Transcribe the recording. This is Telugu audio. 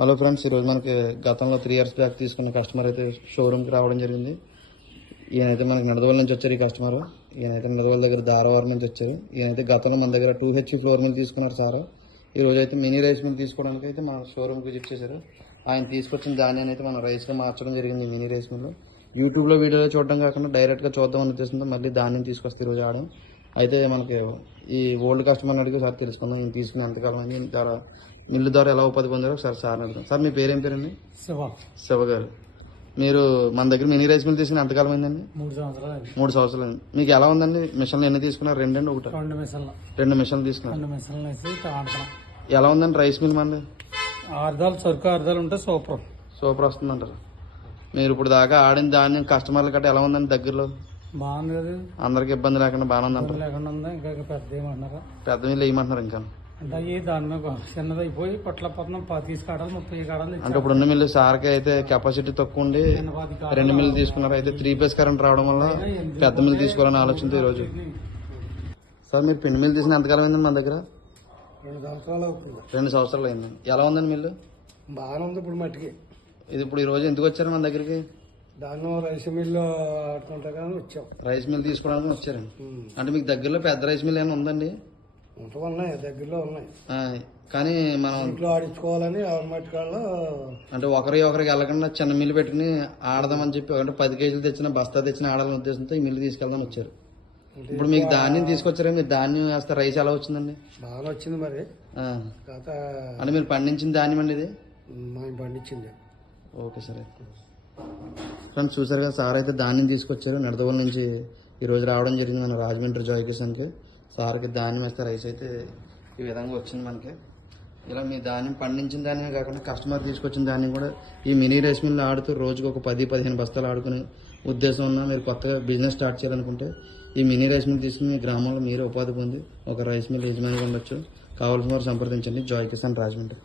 హలో ఫ్రెండ్స్, ఈరోజు మనకి గతంలో 3 years బ్యాక్ తీసుకున్న కస్టమర్ అయితే షోరూమ్కి రావడం జరిగింది. ఈయనైతే మనకి నిడదవోలు నుంచి వచ్చారు. ఈ కస్టమర్ ఈయనైతే నిడదవోలు దగ్గర దారవారం నుంచి వచ్చారు. ఈయనైతే గతంలో మన దగ్గర 2 HP ఫ్లోర్ మిల్ తీసుకున్నారు సార్. ఈ రోజు అయితే మినీ రైస్ మిల్ తీసుకోవడానికి అయితే మన షోరూమ్కి విజిట్ చేశారు. ఆయన తీసుకొచ్చిన ధాన్యాన్ని అయితే మనం రైస్గా మార్చడం జరిగింది. మినీ రైస్ మిల్ యూట్యూబ్లో వీడియోలో చూడడం కాకుండా డైరెక్ట్గా చూద్దాం అనే ఉద్దేశంతో మళ్ళీ ధాన్యం తీసుకొస్తే ఈరోజు ఆడడం అయితే మనకి ఈ ఓల్డ్ కస్టమర్ని అడిగి సార్ తెలుసుకుందాం. ఈయన తీసుకుని ఎంతకాలం అయింది, ద్వారా మిల్లు ద్వారా ఎలా ఉపాధి పొందారో ఒకసారి సార్ అడుగుతాం. సార్ మీ పేరేం పేరండి? శివ గారు. మీరు మన దగ్గర మినీ రైస్ మిల్ తీసుకుని ఎంతకాలం అయిందండి? 3 సంవత్సరాలు అయింది. మీకు ఎలా ఉందండి? మిషన్లు ఎన్ని తీసుకున్నారు? 2 అండి 1? 2 మిషన్లు తీసుకున్నారు. ఎలా ఉందండి రైస్ మిల్? మనది సరుకు అర్థాలు ఉంటే సూపర్ వస్తుందంటారు. మీరు ఇప్పుడు దాకా ఆడిన ధాన్యం కస్టమర్లు గట్రా ఎలా ఉందండి? దగ్గరలో బాగుంది కదా, అందరికి ఇబ్బంది లేకుండా బాగానే ఉందంటారు. పెద్ద మిల్లు వేయమంటున్నారు ఇంకా అంటే దాని మీద చిన్నది అయిపోయి పొట్లపట్నం 25 కాడాలు 30 కాడాలు. అంటే ఇప్పుడు ఉన్న మిల్లు సార్కి అయితే కెపాసిటీ తక్కువ ఉండి 2 మిల్లు తీసుకున్నారు. అయితే 3 phase కరెంట్ రావడం వల్ల పెద్ద మిల్లు తీసుకోవాలని ఆలోచనతో ఈరోజు. సార్ మీరు పిండి మిల్లు తీసిన ఎంతకాలం అయిందండి? మన దగ్గర 2 సంవత్సరాలు అయింది. ఎలా ఉందండి మిల్లు? బాగానే ఉంది ఇప్పుడు మట్టికి. ఇది ఇప్పుడు ఈ రోజు ఎందుకు వచ్చారు మన దగ్గరికి? దాన్ని రైస్ మిల్లు ఆడుకుంటా కానీ వచ్చాం. రైస్ మిల్ తీసుకోవడానికి వచ్చారండి. అంటే మీకు దగ్గరలో పెద్ద రైస్ మిల్ ఏమైనా ఉందండి? ఉన్నాయి, దగ్గరలో ఉన్నాయి. కానీ మనం ఇంట్లో ఆడించుకోవాలని మట్టికాళ్ళు అంటే ఒకరికి వెళ్ళకుండా చిన్న మిల్లు పెట్టుకుని ఆడదామని చెప్పి, అంటే 10 కేజీలు తెచ్చిన బస్తా తెచ్చిన ఆడాలని ఉద్దేశంతో ఈ మిల్లు తీసుకెళ్దాం వచ్చారు. ఇప్పుడు మీకు ధాన్యం తీసుకొచ్చారా? మీరు ధాన్యం వేస్తే రైస్ ఎలా వచ్చిందండి? బాగా వచ్చింది మరి. అంటే మీరు పండించిన ధాన్యం అండి ఇది? పండించింది. ఓకే సరే ఫ్రెండ్స్, చూసారు కదా సార్ అయితే ధాన్యం తీసుకొచ్చారు. నిడదవోలు నుంచి ఈరోజు రావడం జరిగింది మన రాజమండ్రి జాయ్ కిసాన్కి. సార్కి ధాన్యం వేస్తే రైస్ అయితే ఈ విధంగా వచ్చింది మనకి. ఇలా మీ ధాన్యం పండించిన ధాన్యం కాకుండా కస్టమర్ తీసుకొచ్చిన ధాన్యం కూడా ఈ మినీ రైస్ మిల్ ఆడుతూ రోజుకు ఒక 10-15 బస్తాలు ఆడుకునే ఉద్దేశం ఉన్నా, మీరు కొత్తగా బిజినెస్ స్టార్ట్ చేయాలనుకుంటే ఈ మినీ రైస్ మిల్ తీసుకుని మీ గ్రామంలో మీరే ఉపాధి పొంది ఒక రైస్ మిల్ యజమానిగా ఉండొచ్చు. కావాల్సిన వారు సంప్రదించండి. జాయ్ కిసాన్ రాజమండ్రి.